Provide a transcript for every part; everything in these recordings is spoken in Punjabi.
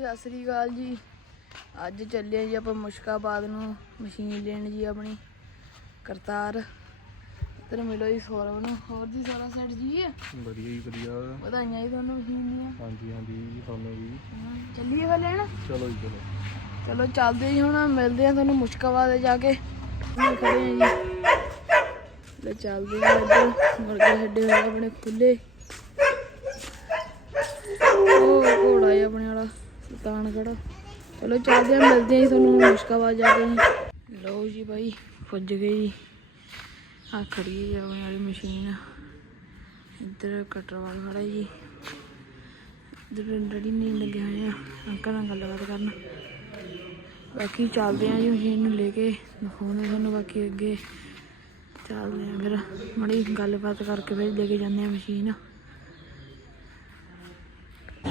ਜੀ ਸਤਿ ਸ੍ਰੀ ਅਕਾਲ ਜੀ। ਅੱਜ ਚੱਲੇ ਜੀ ਆਪਾਂ ਮੁਸ਼ਕਾਬਾਦ ਨੂੰ ਮਸ਼ੀਨ ਲੈਣ ਜੀ ਆਪਣੀ ਕਰਤਾਰ। ਇੱਧਰ ਮਿਲੋ ਜੀ ਸੌਰਵ ਨੂੰ। ਹੋਰ ਜੀ ਸਾਰਾ ਸੈਟ ਜੀ? ਵਧੀਆ ਜੀ ਵਧੀਆ। ਵਧਾਈਆਂ ਜੀ ਤੁਹਾਨੂੰ ਮਸ਼ੀਨ ਦੀਆਂ। ਹਾਂਜੀ ਹਾਂਜੀ ਤੁਹਾਨੂੰ ਜੀ ਚੱਲੀਏ ਫਿਰ ਲੈਣ? ਚਲੋ ਜੀ ਚਲੋ। ਚਲੋ ਚੱਲਦੇ ਜੀ ਹੁਣ ਮਿਲਦੇ ਆ ਤੁਹਾਨੂੰ ਮੁਸ਼ਕਾਬਾਦ ਜਾ ਕੇ। ਖੜੇ ਆ ਜੀ। ਲੈ ਚੱਲਦੇ ਆ ਇੱਧਰ ਮੁਰਗੇ ਛੱਡੇ ਹੋਏ ਆਪਣੇ ਖੁੱਲੇ ਉਹ ਘੋੜਾ ਹੈ ਆਪਣੇ ਵਾਲਾ ਸੁਲਤਾਨ ਖੜਾ। ਚਲੋ ਚੱਲਦੇ ਆ ਮਿਲਦੇ ਆ ਜੀ ਤੁਹਾਨੂੰ ਹੁਣ ਮੁਸ਼ਕਾਬਾਦ ਜਾ ਕੇ ਲਓ ਜੀ ਬਾਈ, ਪੁੱਜ ਗਏ ਜੀ। ਆ ਖੜੀ ਹੈ ਵਾਲੀ ਮਸ਼ੀਨ। ਇੱਧਰ ਕਟਰ ਵਾਲਾ ਖੜਾ ਜੀ। ਇੱਧਰ ਡੈਡੀ ਨਹੀਂ ਲੱਗੇ ਹੋਏ ਆ ਅੰਕਲ ਨਾਲ ਗੱਲਬਾਤ ਕਰਨ। ਬਾਕੀ ਚੱਲਦੇ ਆ ਜੀ ਮਸ਼ੀਨ ਨੂੰ ਲੈ ਕੇ, ਦਿਖਾਉਂਦੇ ਤੁਹਾਨੂੰ ਬਾਕੀ ਅੱਗੇ। ਚੱਲਦੇ ਆ ਫਿਰ, ਮੜੀ ਗੱਲਬਾਤ ਕਰਕੇ ਫਿਰ ਲੈ ਕੇ ਜਾਂਦੇ ਆ ਮਸ਼ੀਨ।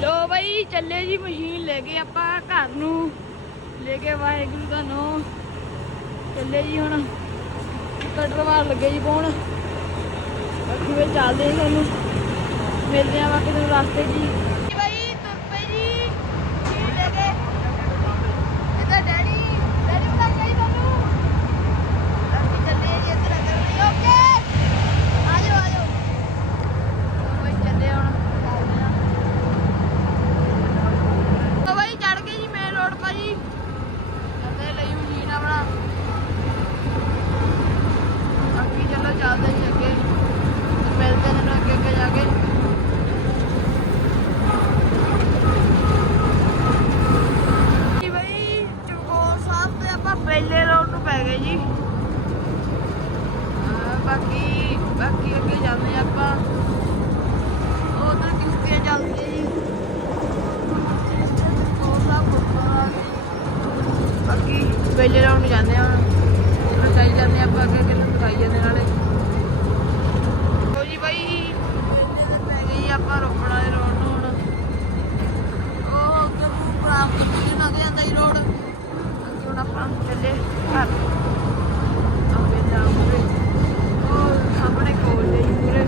ਲੋ ਬਾਈ, ਚੱਲੇ ਜੀ ਮਸ਼ੀਨ ਲੈ ਕੇ ਆਪਾਂ ਘਰ ਨੂੰ। ਲੈ ਕੇ ਵਾਹਿਗੁਰੂ ਦਾ ਨਾਮ। ਚੱਲੇ ਜੀ ਹੁਣ। ਕਟਰ ਮਾਰ ਲੱਗੇ ਜੀ ਪਾਉਣ ਬਾਕੀ ਫਿਰ ਚੱਲਦੇ ਹਾਂ ਤੁਹਾਨੂੰ। ਮਿਲਦੇ ਆ ਬਾਕੀ ਤੁਹਾਨੂੰ ਰਸਤੇ 'ਚ ਜੀ ਬਾਈ ਤੁਰ ਪਏ ਜੀ ਮਸ਼ੀਨ ਲੈ ਕੇ ਇਹਦਾ ਡੈਡੀ ਡੈਡੀ ਬੁਲਾ ਕੇ ਤੁਹਾਨੂੰ ਅਸੀਂ ਚੱਲੇ ਜੀ ਇੱਧਰ ਅੰਦਰ ਨਹੀਂ ਓਕੇ ਆ ਜਾਓ ਆ ਜਾਓ ਕੋਈ ਚੱਲੇ ਹੁਣ ਚੱਲਦੇ ਆ ਉਹ ਬਾਈ ਚੜ ਗਏ ਜੀ ਮੇਨ ਰੋਡ ਪਾ ਜੀ ਚੱਲਦੇ ਲਈ ਮਸ਼ੀਨ ਆਪਣਾ ਅੱਗੇ ਚਲੋ ਚੱਲਦੇ ਜੀ ਅੱਗੇ ਤੇ ਮਿਲਦੇ ਨੇ ਅੱਗੇ ਅੱਗੇ ਜਾ ਕੇ ਜੀ ਬਈ ਚਮਕੌਰ ਸਾਹਿਬ ਤੇ ਆਪਾਂ ਬੇਲੇ ਰੋਡ ਨੂੰ ਪੈ ਗਏ ਜੀ। ਬਾਕੀ ਬਾਕੀ ਅੱਗੇ ਜਾਂਦੇ ਹਾਂ ਆਪਾਂ। ਉਧਰ ਕਿਸ਼ਤੀਆਂ ਚੱਲਦੀਆਂ ਜੀ। ਬਾਕੀ ਵੇਲੇ ਰੋਡ ਜਾਂਦੇ ਹਾਂ। ਹੁਣ ਰਚਾਈ ਜਾਂਦੇ ਹਾਂ ਆਪਾਂ ਅੱਗੇ ਅੱਗੇ ਨੂੰ ਦਿਖਾਈ ਜਾਂਦੇ ਨਾਲੇ। ਆਪਾਂ ਚੱਲੇ ਘਰ ਆਪੇ ਜਾਵਾਂਗੇ ਉਹ ਸਾਹਮਣੇ ਕੋਲ ਦੇ ਜੀ ਪੂਰੇ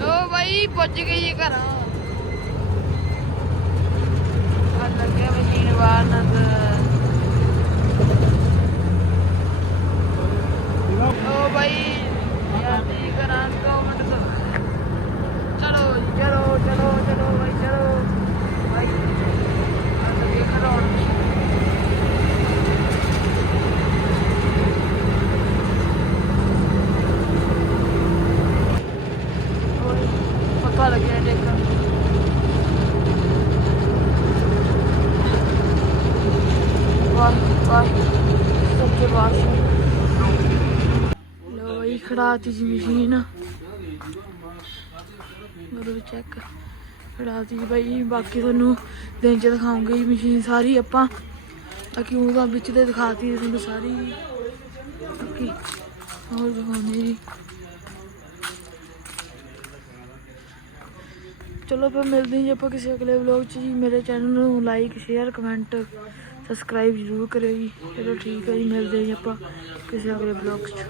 ਲੋ ਬਾਈ, ਪੁੱਜ ਗਏ ਜੀ ਘਰ। ਆ ਲੱਗੇ ਮਸ਼ੀਨ ਵਾਰ ਨੰਦ ਓ ਬਾਈ ਯਾਰ ਦੀ ਘਰਾਂ ਦੋ ਮਿੰਟ ਤੋਂ ਚਲੋ ਜੀ, ਚਲੋ ਚਲੋ ਚਲੋ ਬਾਈ ਚਲੋ ਬਾਈ ਆ ਲੱਗੇ ਖੜਾਉਣ ਹੋਰ ਪਤਾ ਲੱਗਿਆ ਦੇਖਣ ਵਾਹ ਵਾਹ। ਸੱਚੇ ਬਾਦਸ਼ਾਹ ਲੋ ਬਾਈ, ਖੜਾਤੀ ਜੀ ਮਸ਼ੀਨ। ਮਰੋ ਚੈੱਕ ਖੜਾਤੀ ਜੀ ਬਾਈ, ਬਾਕੀ ਤੁਹਾਨੂੰ ਦਿਨ ਚ ਦਿਖਾਉਂਗੇ ਜੀ ਮਸ਼ੀਨ ਸਾਰੀ ਆਪਾਂ। ਬਾਕੀ ਉਹ ਤਾਂ ਵਿੱਚ ਤੇ ਦਿਖਾਤੀ ਤੁਹਾਨੂੰ ਸਾਰੀ। ਬਾਕੀ ਹੋਰ ਦਿਖਾਉਂਦੇ ਜੀ। ਚਲੋ ਫਿਰ ਮਿਲਦੇ ਹਾਂ ਜੀ ਆਪਾਂ ਕਿਸੇ ਅਗਲੇ ਵਲੌਗ 'ਚ ਜੀ। ਮੇਰੇ ਚੈਨਲ ਨੂੰ ਲਾਈਕ ਸ਼ੇਅਰ ਕਮੈਂਟ ਸਬਸਕ੍ਰਾਈਬ ਜ਼ਰੂਰ ਕਰਿਓ ਜੀ। ਚਲੋ ਠੀਕ ਹੈ ਜੀ, ਮਿਲਦੇ ਹਾਂ ਜੀ ਆਪਾਂ ਕਿਸੇ ਅਗਲੇ ਵਲੌਗ 'ਚ।